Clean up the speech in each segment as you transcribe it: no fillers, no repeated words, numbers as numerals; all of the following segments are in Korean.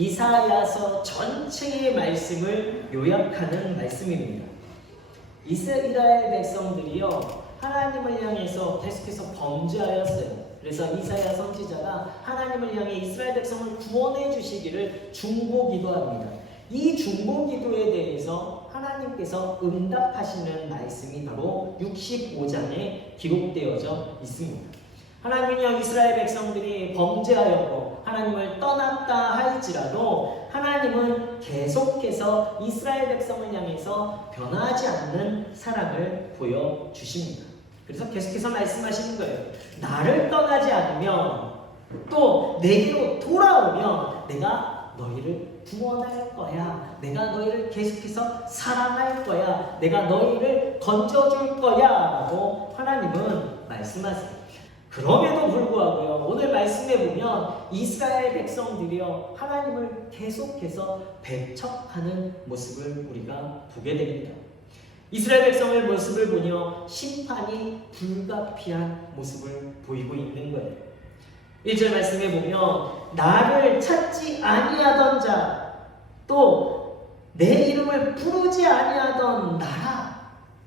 이사야서 전체의 말씀을 요약하는 말씀입니다. 이스라엘 백성들이요, 하나님을 향해서 계속해서 범죄하였어요. 그래서 이사야 선지자가 하나님을 향해 이스라엘 백성을 구원해 주시기를 중보기도합니다. 이 중보기도에 대해서 하나님께서 응답하시는 말씀이 바로 65장에 기록되어져 있습니다. 하나님은요, 이스라엘 백성들이 범죄하였고 하나님을 떠났다 할지라도 하나님은 계속해서 이스라엘 백성을 향해서 변하지 않는 사랑을 보여주십니다. 그래서 계속해서 말씀하시는 거예요. 나를 떠나지 않으면, 또 내게로 돌아오면 내가 너희를 구원할 거야. 내가 너희를 계속해서 사랑할 거야. 내가 너희를 건져줄 거야 라고 하나님은 말씀하세요. 그럼에도 불구하고요, 오늘 말씀에 보면 이스라엘 백성들이요, 하나님을 계속해서 배척하는 모습을 우리가 보게 됩니다. 이스라엘 백성의 모습을 보며 심판이 불가피한 모습을 보이고 있는 거예요. 1절 말씀에 보면 나를 찾지 아니하던 자, 또 내 이름을 부르지 아니하던 나라,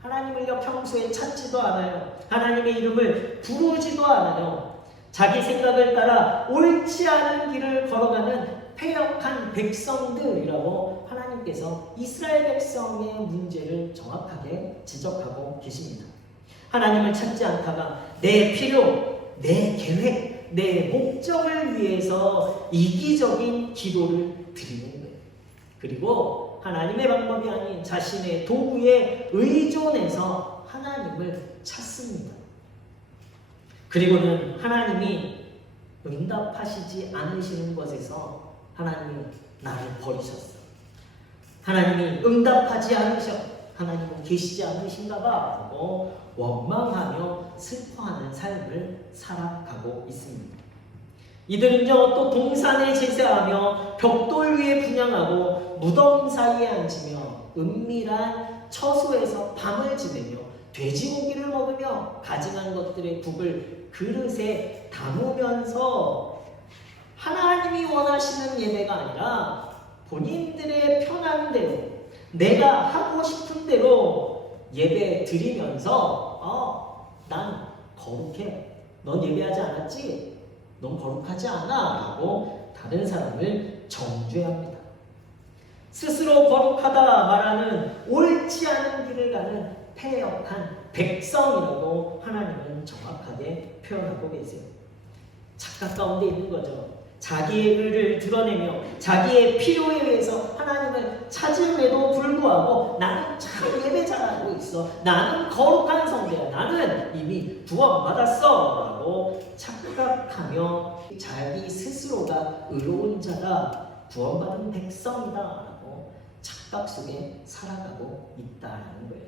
하나님을요 평소에 찾지도 않아요. 하나님의 이름을 부르지도 않아요. 자기 생각을 따라 옳지 않은 길을 걸어가는 패역한 백성들이라고 하나님께서 이스라엘 백성의 문제를 정확하게 지적하고 계십니다. 하나님을 찾지 않다가 내 필요, 내 계획, 내 목적을 위해서 이기적인 기도를 드리는 거예요. 그리고 하나님의 방법이 아닌 자신의 도구에 의존해서 하나님을 찾습니다. 그리고는 하나님이 응답하시지 않으시는 것에서 하나님이 나를 버리셨어. 하나님이 응답하지 않으셔. 하나님은 계시지 않으신가 봐 하고 원망하며 슬퍼하는 삶을 살아가고 있습니다. 이들은요, 또 동산에 제사하며 벽돌 위에 분향하고 무덤 사이에 앉으며 은밀한 처소에서 밤을 지내며 돼지고기를 먹으며 가증한 것들의 국을 그릇에 담으면서 하나님이 원하시는 예배가 아니라 본인들의 편한 대로, 내가 하고 싶은 대로 예배 드리면서 난 거룩해. 넌 예배하지 않았지? 넌 거룩하지 않아? 라고 다른 사람을 정죄합니다. 스스로 거룩하다 말하는 옳지 않은 길을 가는 패역한 백성이라고 하나님은 정확하게 표현하고 계세요. 착각 가운데 있는 거죠. 자기의 의를 드러내며 자기의 필요에 의해서 하나님을 찾음에도 불구하고 나는 참 예배 잘하고 있어. 나는 거룩한 성도야. 나는 이미 구원받았어. 라고 착각하며 자기 스스로가 의로운 자다, 구원받은 백성이다 라고 착각 속에 살아가고 있다는 거예요.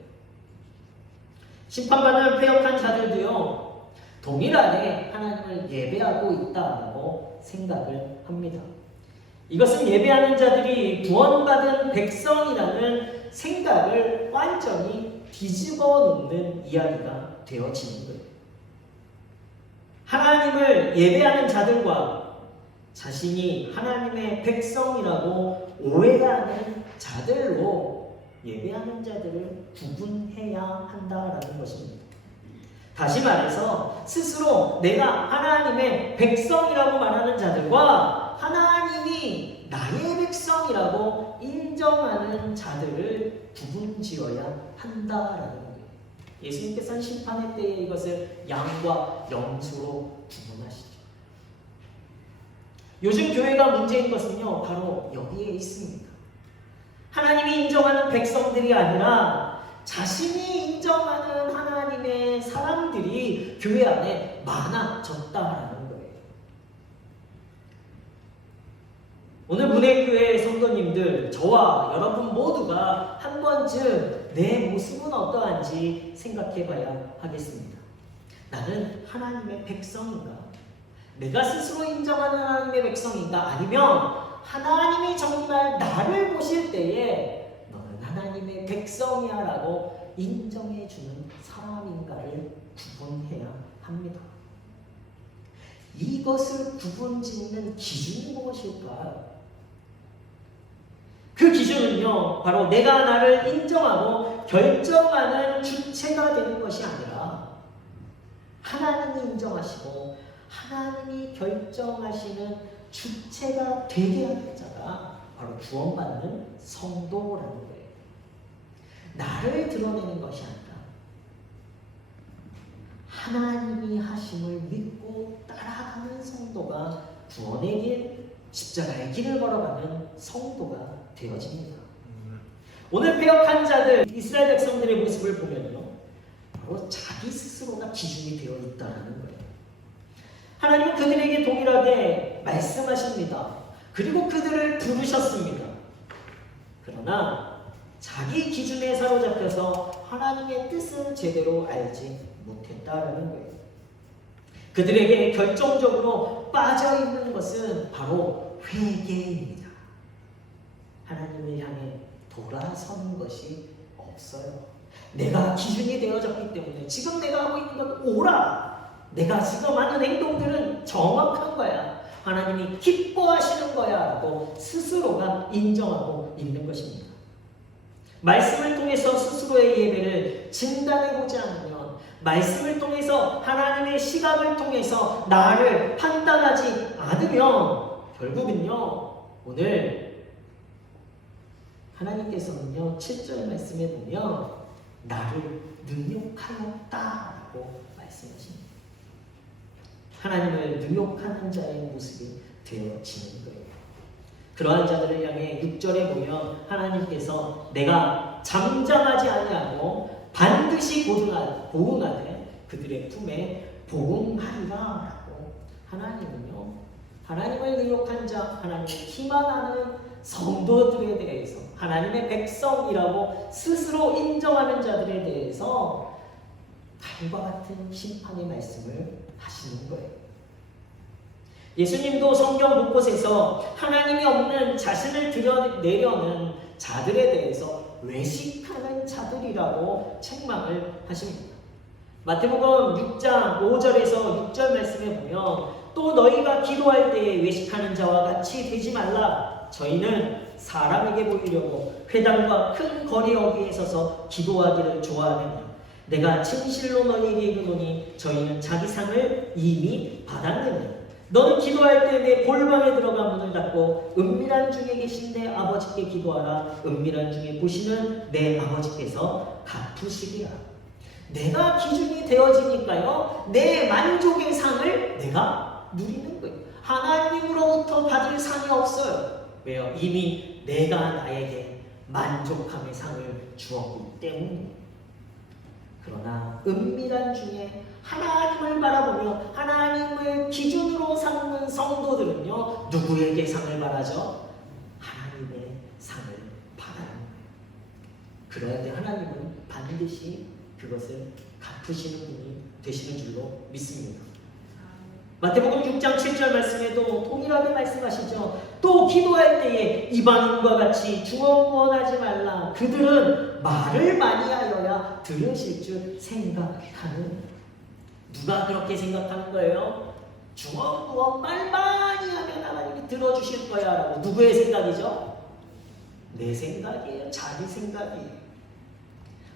심판받는 패역한 자들도요, 동일하게 하나님을 예배하고 있다고 생각을 합니다. 이것은 예배하는 자들이 구원받은 백성이라는 생각을 완전히 뒤집어 놓는 이야기가 되어지는 거예요. 하나님을 예배하는 자들과 자신이 하나님의 백성이라고 오해하는 자들로 예배하는 자들을 구분해야 한다라는 것입니다. 다시 말해서 스스로 내가 하나님의 백성이라고 말하는 자들과 하나님이 나의 백성이라고 인정하는 자들을 구분지어야 한다라는 거예요. 예수님께서는 심판의 때에 이것을 양과 염소로 구분하시죠. 요즘 교회가 문제인 것은요, 바로 여기에 있습니다. 하나님이 인정하는 백성들이 아니라 자신이 인정하는 하나님의 사람들이 교회 안에 많아졌다라는 거예요. 오늘 문해교회 성도님들, 저와 여러분 모두가 한 번쯤 내 모습은 어떠한지 생각해 봐야 하겠습니다. 나는 하나님의 백성인가? 내가 스스로 인정하는 하나님의 백성인가? 아니면 하나님이 정말 나를 보실 때에 너는 하나님의 백성이야 라고 인정해주는 사람인가를 구분해야 합니다. 이것을 구분짓는 기준이 무엇일까? 기준은요, 바로 내가 나를 인정하고 결정하는 주체가 되는 것이 아니라 하나님이 인정하시고 하나님이 결정하시는 주체가 되게 하는 자가 바로 구원받는 성도라는 거예요. 나를 드러내는 것이 아니라 하나님이 하심을 믿고 따라가는 성도가 구원의 길, 십자가의 길을 걸어가는 성도가 되어집니다. 오늘 배역한 자들, 이스라엘 백성들의 모습을 보면요, 바로 자기 스스로가 기준이 되어 있다는 거예요. 하나님은 그들에게 동일하게 말씀하십니다. 그리고 그들을 부르셨습니다. 그러나 자기 기준에 사로잡혀서 하나님의 뜻을 제대로 알지 못했다라는 거예요. 그들에게 결정적으로 빠져있는 것은 바로 회개입니다. 하나님을 향해 돌아서는 것이 없어요. 내가 기준이 되어졌기 때문에 지금 내가 하고 있는 건 옳아. 내가 지금 하는 행동들은 정확한 거야. 하나님이 기뻐하시는 거야 라고 스스로가 인정하고 있는 것입니다. 말씀을 통해서 스스로의 예배를 진단해보지 않으면, 말씀을 통해서 하나님의 시각을 통해서 나를 판단하지 않으면 결국은요, 오늘 하나님께서는요 7절 말씀에 보면 나를 능욕하였다라고 말씀하십니다. 하나님을 능욕하는 자의 모습이 되어지는 거예요. 그러한 자들을 향해 6절에 보면 하나님께서 내가 잠잠하지 아니하고 반드시 보응하되 그들의 품에 보응하리라 라고, 하나님은요 하나님을 능욕한 자, 하나님을 기만하는 성도들에 대해서, 하나님의 백성이라고 스스로 인정하는 자들에 대해서 칼과 같은 심판의 말씀을 하시는 거예요. 예수님도 성경 곳곳에서 하나님이 없는 자신을 드러내려는 자들에 대해서 외식하는 자들이라고 책망을 하십니다. 마태복음 6장 5절에서 6절 말씀에 보면 또 너희가 기도할 때에 외식하는 자와 같이 되지 말라. 저희는 사람에게 보이려고 회당과 큰 거리 어귀에 서서 기도하기를 좋아하느냐. 내가 진실로 너희에게 이르노니 저희는 자기 상을 이미 받았느니라. 너는 기도할 때 내 골방에 들어가 문을 닫고 은밀한 중에 계신 내 아버지께 기도하라. 은밀한 중에 보시는 내 아버지께서 갚으시리라. 내가 기준이 되어지니까요, 내 만족의 상을 내가 누리는 거예요. 하나님으로부터 받을 상이 없어요. 왜요? 이미 내가 나에게 만족함의 상을 주었기 때문이에요. 그러나 은밀한 중에 하나님을 바라보며 하나님을 기준으로 삼는 성도들은요, 누구에게 상을 바라죠? 하나님의 상을 바라는 거예요. 그럴 때 하나님은 반드시 그것을 갚으시는 분이 되시는 줄로 믿습니다. 마태복음 6장 7절 말씀에도 동일하게 말씀하시죠. 또 기도할 때에 이방인과 같이 중언부언하지 말라. 그들은 말을 많이 하여야 들으실 줄 생각하는. 누가 그렇게 생각하는 거예요? 중언부언 말 많이 하면 하나님이 들어주실 거야 라고. 누구의 생각이죠? 내 생각이에요. 자기 생각이에요.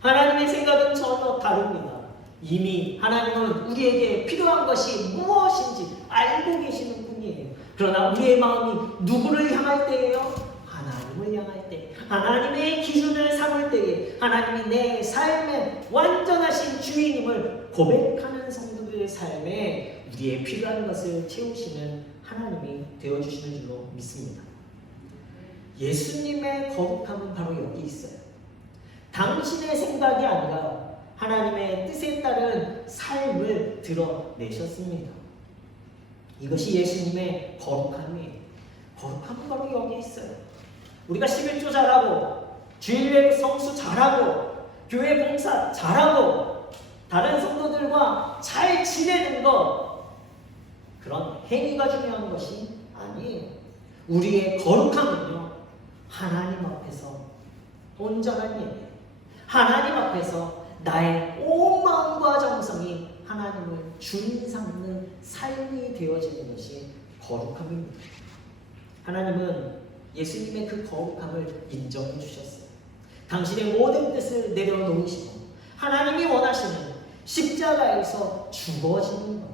하나님의 생각은 전혀 다릅니다. 이미 하나님은 우리에게 필요한 것이 무엇인지 알고 계시는 분이에요. 그러나 우리의 마음이 누구를 향할 때예요? 하나님을 향할 때, 하나님의 기준을 삼을 때에, 하나님이 내 삶의 완전하신 주인임을 고백하는 성도들의 삶에 우리의 필요한 것을 채우시는 하나님이 되어주시는 줄로 믿습니다. 예수님의 거룩함은 바로 여기 있어요. 당신의 생각이 아니라 하나님의 뜻에 따른 삶을 드러내셨습니다. 이것이 예수님의 거룩함이에요. 거룩함은 바로 여기 있어요. 우리가 11조 잘하고, 주일예배 성수 잘하고, 교회 봉사 잘하고, 다른 성도들과 잘 지내는 것, 그런 행위가 중요한 것이 아니에요. 우리의 거룩함은요, 하나님 앞에서 온전한 예배, 하나님 앞에서 나의 온 마음과 정성이 하나님을 주인 삼는 삶이 되어지는 것이 거룩함입니다. 하나님은 예수님의 그 거룩함을 인정해 주셨어요. 당신의 모든 뜻을 내려놓으시고 하나님이 원하시는 십자가에서 죽어지는 것,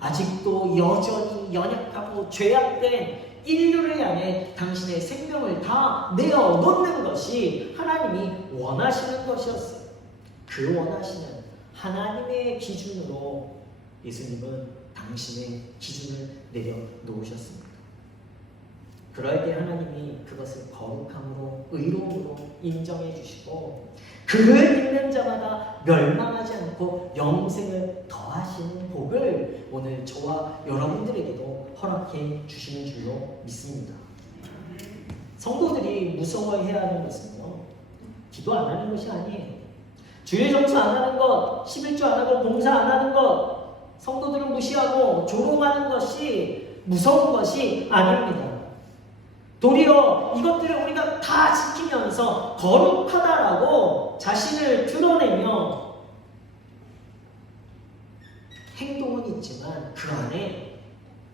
아직도 여전히 연약하고 죄악된 인류를 향해 당신의 생명을 다 내어놓는 것이 하나님이 원하시는 것이었어요. 그 원하시는 하나님의 기준으로 예수님은 당신의 기준을 내려놓으셨습니다. 그럴 때 하나님이 그것을 거룩함으로 의로움으로 인정해 주시고 그를 믿는 자마다 멸망하지 않고 영생을 더하시는 복을 오늘 저와 여러분들에게도 허락해 주시는 줄로 믿습니다. 성도들이 무서워해야 하는 것은요, 기도 안 하는 것이 아니에요. 주일 점수 안 하는 것, 11조 안 하고 봉사 안 하는 것, 성도들을 무시하고 조롱하는 것이 무서운 것이 아닙니다. 도리어 이것들을 우리가 다 지키면서 거룩하다라고 자신을 드러내며 행동은 있지만 그 안에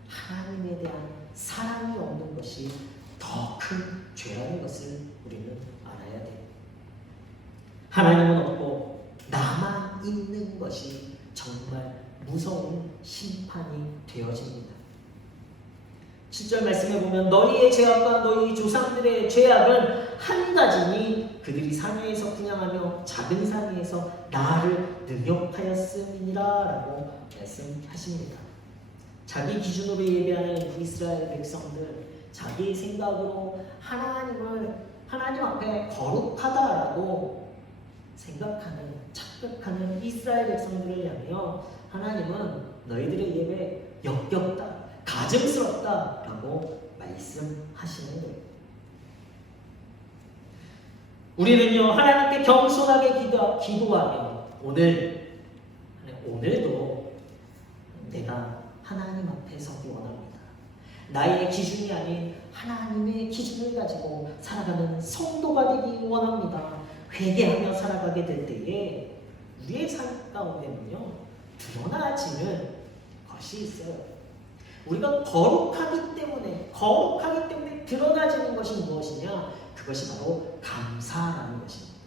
하나님에 대한 사랑이 없는 것이 더 큰 죄라는 것을 우리는 알아야 돼요. 하나님은 없고 나만 있는 것이 정말 무서운 심판이 되어집니다. 7절 말씀에 보면 너희의 죄악과 너희 조상들의 죄악은 한 가지니 그들이 산 위에서 분향하며 작은 산 위에서 나를 능욕하였음이니라 라고 말씀하십니다. 자기 기준으로 예배하는 이스라엘 백성들, 자기 생각으로 하나님 앞에 거룩하다라고 생각하는, 착각하는 이스라엘 백성들을 향하여 하나님은 너희들의 예배 역겹다, 가증스럽다라고 말씀하시는 거예요. 우리는요, 하나님께 겸손하게 기도하며 오늘도 내가 하나님 앞에 서기 원합니다. 나의 기준이 아닌 하나님의 기준을 가지고 살아가는 성도가 되기 원합니다. 회개하며 살아가게 될 때에 우리의 삶 가운데는요, 드러나지는 것이 있어요. 우리가 거룩하기 때문에 드러나지는 것이 무엇이냐? 그것이 바로 감사라는 것입니다.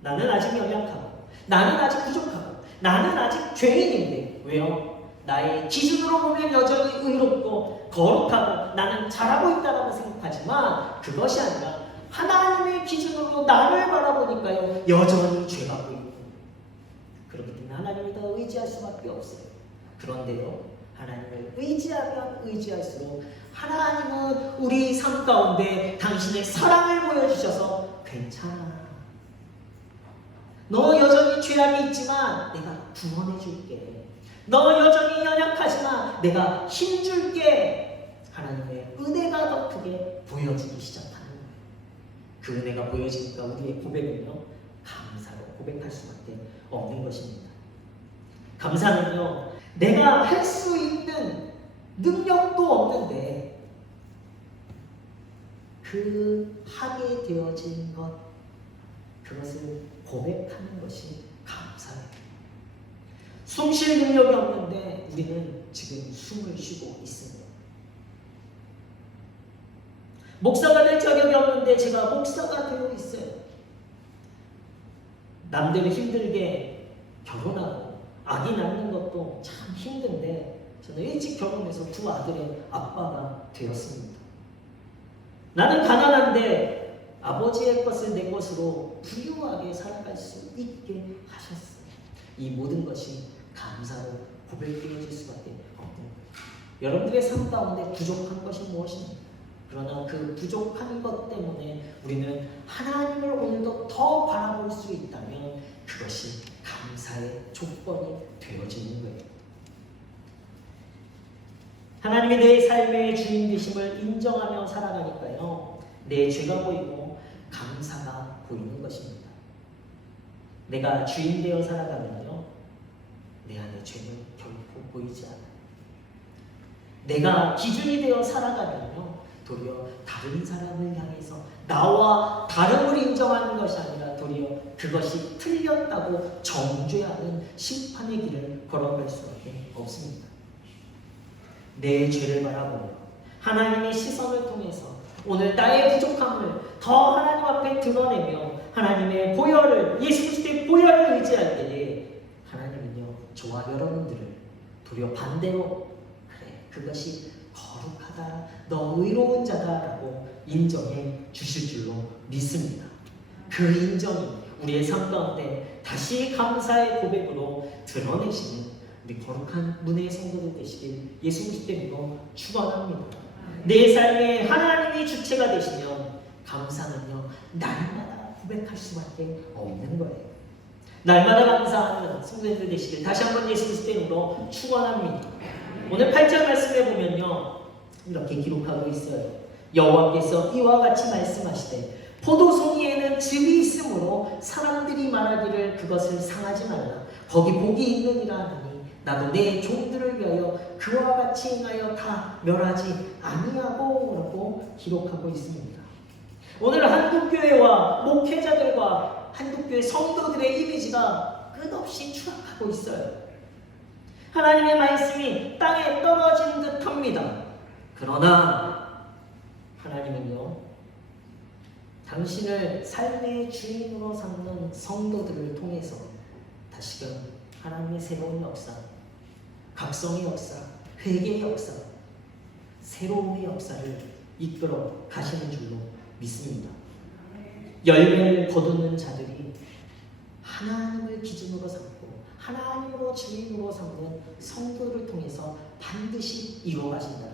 나는 아직 연약하고, 나는 아직 부족하고, 나는 아직 죄인인데 왜요? 나의 기준으로 보면 여전히 의롭고 거룩하고 나는 잘하고 있다고 생각하지만 그것이 아니라 하나님의 기준으로 나를 바라보니까요, 여전히 죄가고 있고, 그렇기 때문에 하나님을 더 의지할 수밖에 없어요. 그런데요, 하나님을 의지하면 의지할수록 하나님은 우리 삶 가운데 당신의 사랑을 보여주셔서 괜찮아, 너 여전히 죄악이 있지만 내가 구원해 줄게, 너 여전히 연약하지만 내가 힘줄게, 하나님의 은혜가 더 크게 보여지기 시작하는 거예요. 그 은혜가 보여지니까 우리의 고백은요, 감사로 고백할 수밖에 없는 것입니다. 감사는요, 내가 할 수 있는 능력도 없는데 그 하게 되어진 것, 그것을 고백하는 것이 감사예요. 숨 쉴 능력이 없는데 우리는 지금 숨을 쉬고 있습니다. 목사가 될 자격이 없는데 제가 목사가 되어 있어요. 남들을 힘들게 결혼하고 아기 낳는 것도 참 힘든데 저는 일찍 결혼해서 두 아들의 아빠가 되었습니다. 나는 가난한데 아버지의 것을 내 것으로 부유하게 살아갈 수 있게 하셨어요. 이 모든 것이 감사로 고백되어질 수밖에 없는 거예요. 여러분들의 삶 가운데 부족한 것이 무엇입니까? 그러나 그 부족한 것 때문에 우리는 하나님을 오늘도 더 바라볼 수 있다면 그것이 감사의 조건이 되어지는 거예요. 하나님이 내 삶의 주인 되심을 인정하며 살아가니까요, 내 죄가 보이고 감사가 보이는 것입니다. 내가 주인 되어 살아가면요, 내 안에 죄는 결코 보이지 않아요. 내가 기준이 되어 살아가면요, 도리어 다른 사람을 향해서 나와 다름을 인정하는 것이 아니라 도리어 그것이 틀렸다고 정죄하는 심판의 길을 걸어갈 수밖에 없습니다. 내 죄를 바라보며 하나님의 시선을 통해서 오늘 나의 부족함을 더 하나님 앞에 드러내며 하나님의 보혈을, 예수 그리스도의 보혈을 의지할 때에 하나님은요 저와 여러분들을 도리어 반대로 그래 그것이 거룩하다 너 의로운 자다라고 인정해 주실 줄로 믿습니다. 그 인정이 우리의 삶 가운데 다시 감사의 고백으로 드러내시는 우리 거룩한 문의 성도들 되시길 예수 그리스도의 이름으로 축원합니다. 내 삶에 하나님이 주체가 되시면 감사는요 날마다 고백할 수밖에 없는 거예요. 날마다 감사하는 성도들 되시길 다시 한번 예수 그리스도의 이름으로 축원합니다. 오늘 8절 말씀에 보면요 이렇게 기록하고 있어요. 여호와께서 이와 같이 말씀하시되 포도송이에는 즙이 있으므로 사람들이 말하기를 그것을 상하지 말라. 거기 복이 있느니라 하니 나도 내 종들을 위하여 그와 같이 행하여 다 멸하지 아니하고 라고 기록하고 있습니다. 오늘 한국교회와 목회자들과 한국교회 성도들의 이미지가 끝없이 추락하고 있어요. 하나님의 말씀이 땅에 떨어진 듯합니다. 그러나 하나님은요 당신을 삶의 주인으로 삼는 성도들을 통해서 다시금 하나님의 새로운 역사, 각성의 역사, 회개의 역사, 새로움의 역사를 이끌어 가시는 줄로 믿습니다. 열매를 거두는 자들이 하나님을 기준으로 삼고 하나님으로 주인으로 삼는 성도를 통해서 반드시 이루어 가신다.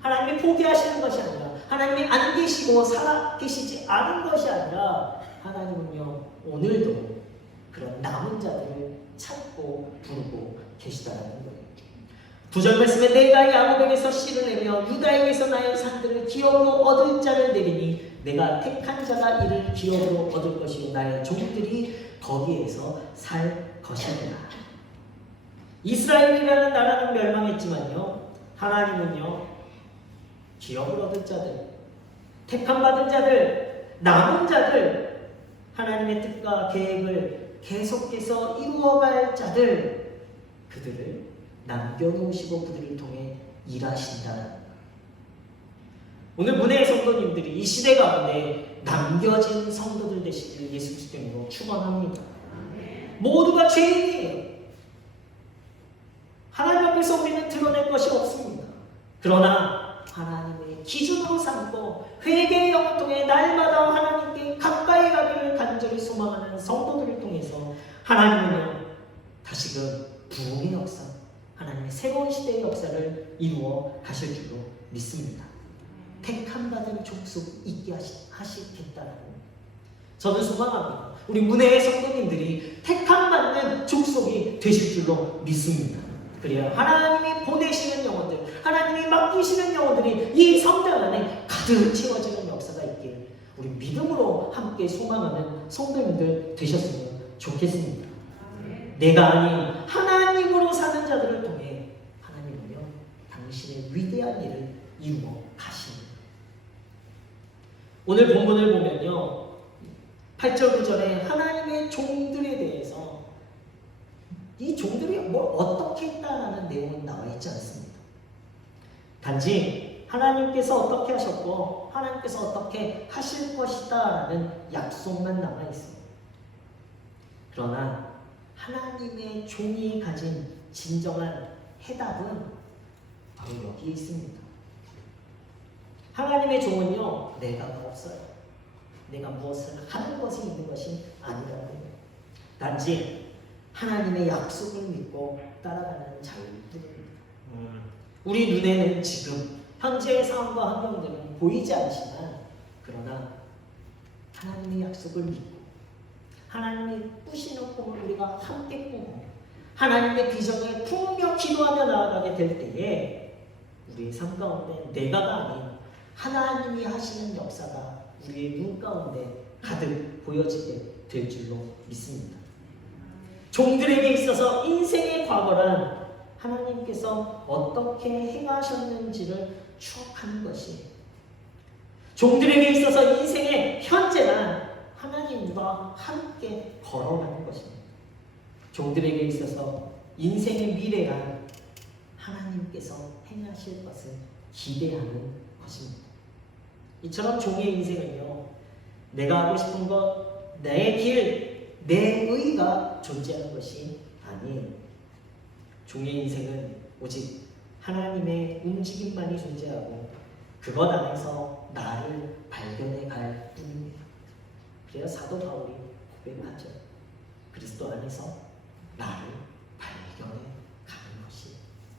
하나님이 포기하시는 것이 아니라 하나님이 안 계시고 살아 계시지 않은 것이 아니라 하나님은요 오늘도 그런 남은 자들을 찾고 부르고 계시다는 거예요. 9절 말씀에 내가 야곱에게서 씨를 내며 유다에게서 나의 산들을 기업으로 얻을 자를 내리니 내가 택한 자가 이를 기업으로 얻을 것이요 나의 종들이 거기에서 살 것이니라. 이스라엘이라는 나라는 멸망했지만요 하나님은요 기업을 얻을 자들, 택함받은 자들, 남은 자들, 하나님의 뜻과 계획을 계속해서 이루어갈 자들, 그들을 남겨놓으시고 그들을 통해 일하신다. 오늘 문혜의 성도님들이 이 시대 가운데 남겨진 성도들 되시길 예수 그리스도로 축원합니다. 모두가 죄인이에요. 하나님 앞에서 우리는 드러낼 것이 없습니다. 그러나 하나님의 기준으로 삼고 회개의 영을 통해 날마다 하나님께 가까이 가기를 간절히 소망하는 성도들을 통해서 하나님은요 다시금 부흥의 역사, 하나님의 새로운 시대의 역사를 이루어 가실 줄로 믿습니다. 택함받은 족속 있게 하시겠다라고 저는 소망합니다. 우리 문혜의 성도님들이 택함받는 족속이 되실 줄로 믿습니다. 그래야 하나님이 보내시는 영혼들, 하나님이 맡기시는 영혼들이 이 성당 안에 가득 채워지는 역사가 있길 우리 믿음으로 함께 소망하는 성도님들 되셨으면 좋겠습니다. 내가 아닌 하나님으로 사는 자들을 통해 하나님은요 당신의 위대한 일을 이루어 가십니다. 오늘 본문을 보면요 8절 9절에 하나님의 종들에 대해서 이 종들이 뭘 어떻게 했다라는 내용은 나와 있지 않습니다. 단지 하나님께서 어떻게 하셨고 하나님께서 어떻게 하실 것이다라는 약속만 남아 있습니다. 그러나 하나님의 종이 가진 진정한 해답은 바로 여기에 있습니다. 하나님의 종은요 내가가 없어요. 내가 무엇을 하는 것이 있는 것이 아니라는 거예요. 단지 하나님의 약속을 믿고 따라가는 자유들입니다. 우리 눈에는 지금 현재의 상황과 환경들은 보이지 않지만 그러나 하나님의 약속을 믿고 하나님의 꾸시는 꿈을 우리가 함께 꾸고 하나님의 비전을 품으며 기도하며 나아가게 될 때에 우리의 삶 가운데 내가가 아닌 하나님이 하시는 역사가 우리의 눈 가운데 가득 보여지게 될 줄로 믿습니다. 종들에게 있어서 인생의 과거란 하나님께서 어떻게 행하셨는지를 추억하는 것이, 종들에게 있어서 인생의 현재란 하나님과 함께 걸어가는 것입니다. 종들에게 있어서 인생의 미래란 하나님께서 행하실 것을 기대하는 것입니다. 이처럼 종의 인생은요, 내가 하고 싶은 것, 내 길, 내 의가 존재하는 것이 아니에요. 종의 인생은 오직 하나님의 움직임만이 존재하고 그것 안에서 나를 발견해 갈 뿐입니다. 그래야 사도 바울이 고백하죠. 그리스도 안에서 나를 발견해 가는 것이,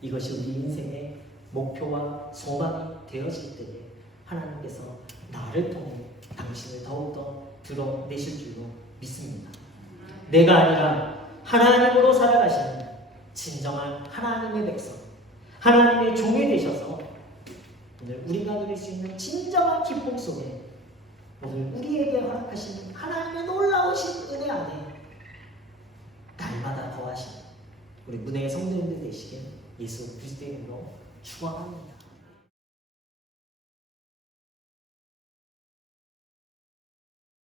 이것이 우리 인생의 목표와 소망이 되어질 때에 하나님께서 나를 통해 당신을 더욱더 드러내실 줄로 믿습니다. 내가 아니라 하나님으로 살아가시는 진정한 하나님의 백성, 하나님의 종이 되셔서 오늘 우리가 누릴 수 있는 진정한 기쁨 속에 오늘 우리에게 허락하시는 하나님의 놀라우신 은혜 안에 날마다 거하시는 우리 문혜의 성도님들 되시길 예수 그리스도의 이름으로 축원합니다.